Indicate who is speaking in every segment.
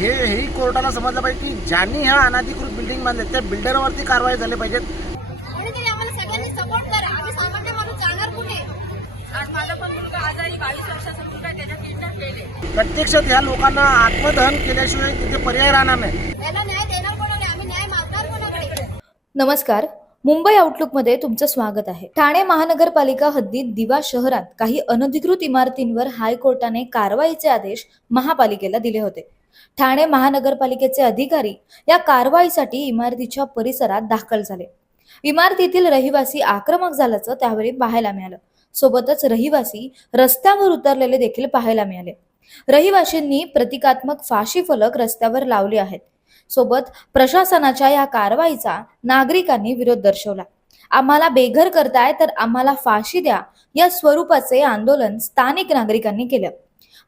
Speaker 1: हे हेही कोर्टाला समजलं पाहिजे की ज्यांनी ह्या अनधिकृत बिल्डिंग बांधले त्या बिल्डरवरती कारवाई झाली पाहिजेत प्रत्यक्षात ह्या लोकांना आत्मदहन केल्याशिवाय तिथे पर्याय राहणार नाही.
Speaker 2: याला न्याय देणार कोणाकडे? आम्ही न्याय मागणार कोणाकडे?
Speaker 3: नमस्कार. मुंबई आउटलुकमध्ये तुमचं स्वागत आहे. ठाणे महानगरपालिका हद्दीत दिवा शहरात काही अनधिकृत इमारतींवर हायकोर्टाने कारवाईचे आदेश महापालिकेला दिले होते. ठाणे महानगरपालिकेचे अधिकारी या कारवाईसाठी इमारतीच्या परिसरात दाखल झाले. इमारतीतील रहिवासी आक्रमक झाल्याचं त्यावेळी पाहायला मिळालं. सोबतच रहिवासी रस्त्यावर उतरलेले देखील पाहायला मिळाले. रहिवाशींनी प्रतिकात्मक फाशी फलक रस्त्यावर लावले आहेत. सोबत प्रशासनाच्या या कारवाईचा नागरिकांनी विरोध दर्शवला. आम्हाला बेघर करताय तर आम्हाला फाशी द्या या स्वरूपाचे आंदोलन स्थानिक नागरिकांनी केलं.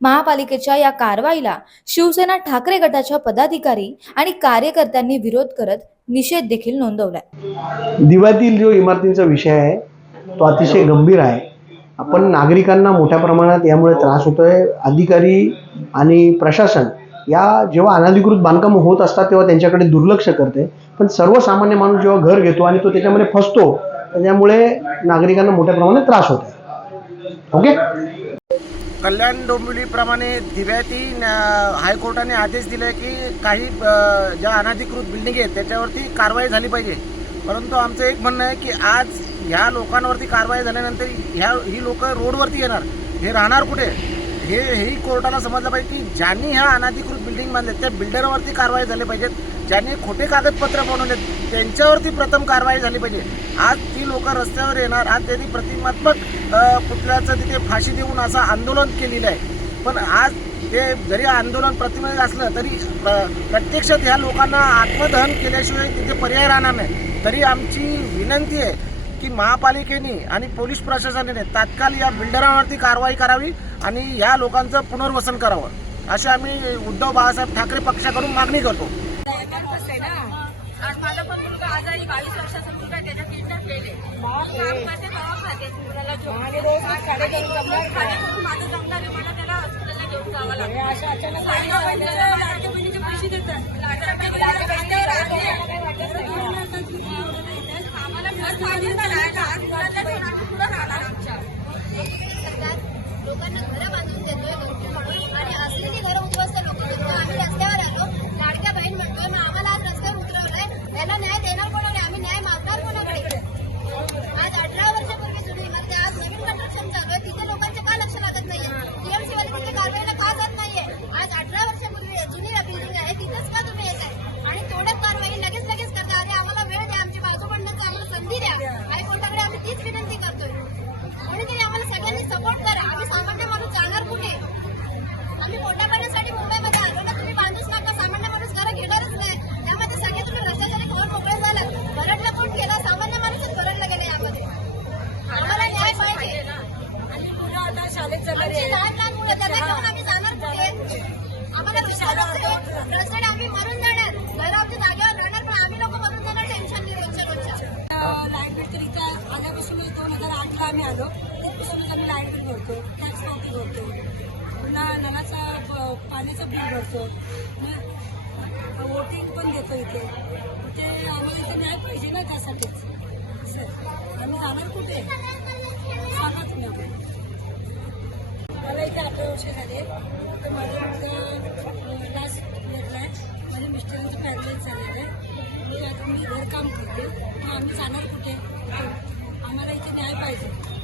Speaker 3: महापालिकेच्या या कारवाईला शिवसेना ठाकरे गटाच्या पदाधिकारी आणि कार्यकर्त्यांनी विरोध करत निषेध देखील नोंदवलाय.
Speaker 4: दिव्यातील जो इमारतींचा विषय आहे तो अतिशय गंभीर आहे. आपण नागरिकांना मोठ्या प्रमाणात यामुळे त्रास होतोय. अधिकारी आणि प्रशासन या जेव्हा अनधिकृत बांधकाम होत असतात तेव्हा त्यांच्याकडे दुर्लक्ष करते. पण सर्वसामान्य माणूस जेव्हा घर घेतो आणि तो त्याच्यामध्ये फसतो त्याच्यामुळे नागरिकांना मोठ्या प्रमाणात त्रास होतो ओके?
Speaker 1: कल्याण डोंबिवलीप्रमाणे दिव्याती हायकोर्टाने आदेश दिले की काही ज्या अनाधिकृत बिल्डिंग आहेत त्याच्यावरती कारवाई झाली पाहिजे. परंतु आमचं एक म्हणणं आहे की आज ह्या लोकांवरती कारवाई झाल्यानंतर ह्या ही लोक रोडवरती येणार. हे राहणार कुठे? हे हेही कोर्टाला समजलं पाहिजे की ज्यांनी ह्या अनाधिकृत बिल्डिंग बांधले त्या बिल्डरवरती कारवाई झाली पाहिजेत. ज्यांनी खोटे कागदपत्र बनवले त्यांच्यावरती प्रथम कारवाई झाली पाहिजे. आज ती लोक रस्त्यावर येणार आज त्यांनी प्रतिमात्मक पुतळ्याचं तिथे फाशी देऊन असं आंदोलन केलेलं आहे. पण आज ते जरी आंदोलन प्रतिबंधित असलं तरी प्रत्यक्ष प्रत्यक्षात ह्या लोकांना आत्मदहन केल्याशिवाय तिथे पर्याय राहणार नाही. तरी आमची विनंती आहे की महापालिकेने आणि पोलीस प्रशासनाने तात्काळ या बिल्डरांवरती कारवाई करावी आणि या लोकांचं पुनर्वसन करावं. अशी आम्ही उद्धव बाळासाहेब ठाकरे पक्षाकडून मागणी करतो.
Speaker 5: आज माझा पण मुलगा आजारी बावीस वर्षाचा मुलगा त्याच्या किडनॅप केले. काम करते दवाखान्यात मुलाला घेऊन. आणि खाण्यापासून माझं जमणार आहे, मला त्याला हॉस्पिटलला घेऊन जावं लागतं. लाडक्या बहिणीला लाडक्या बहिणीचे पैसे देतात. आम्हाला घर पाहिजे ना राहायला. आज मुलांना घेऊन आम्ही कुठं राहणार आमच्या
Speaker 2: सरकार लोकांना घरं बांधून देतोय घरकुल म्हणून आणि असलेली घरं उद्ध्वस्त लोक देतो आम्ही रस्त्यावर आलो लाडक्या बहीण म्हणतोय मग आम्हाला आज रस्त्यावर उतरवलंय याला न्याय देणार कोणाकडे आम्ही न्याय मागणार कोणाकडे आज अठरा वर्षापूर्वी जुनी इमारत आहे. आज नवीन कन्स्ट्रक्शन चालू आहे तिथे लोकांचं का लक्ष लागत नाहीये टीएमसी वाले तिथे कारवाईला का जात नाहीये आज अठरा वर्षापूर्वी जुनी बिल्डिंग आहे तिथेच का तुम्ही येत आहे आणि तोडक कारवाई लगेच लगेच करता अरे आम्हाला वेळ द्या आमची बाजू पडण्याची आम्हाला संधी द्या हायकोर्टाकडे आम्ही तीच विनंती करतोय कोणीतरी आम्हाला सगळ्यांनी सपोर्ट करा आम्ही सामान्य माणूस जाणार कुठे आम्ही पोटा पाण्यासाठी मुंबईमध्ये आलो ना तुम्ही बांधूच नका सामान्य माणूस घरं घेणारच नाही त्यामध्ये सगळे तुम्ही रस्त्यासाठी खाऊन मोकळे झालात भरडला कोण केला सामान्य माणूसच भरडला गेले यामध्ये आम्हाला न्याय पाहिजे
Speaker 5: आणि मुलं आता शाळेत जाणार
Speaker 2: आमची
Speaker 5: आहे.
Speaker 2: लहान लहान मुलं त्यांना घेऊन आम्ही आम्हाला आम्ही मरून जाणार. जागेवर राहणार पण आम्ही लोक मरून जाणार टेन्शन नाही रोजच्या रोजच्या.
Speaker 5: लाइट बिल तर इथं आल्यापासून दोन हजार आठला आम्ही आलो. तिथपासूनच आम्ही लाइट बिल भरतो. टॅक्स पावती भरतो. पुन्हा नळाचा पाण्याचं बिल भरतो. मग वोटिंग पण देतो इथे. ते आम्हाला इथे न्याय पाहिजे ना त्यासाठीच. आम्ही जाणार कुठे? सांगा तुम्ही. आपण वर्ष झाले. तर माझा मुलगा लास्ट घेतला आहे माझ्या मिस्टरांचं पॅरलाइज झालेलं आहे. मी आता मी घरकाम करते. मग आम्ही जाणार कुठे? आम्हाला इथे न्याय पाहिजे.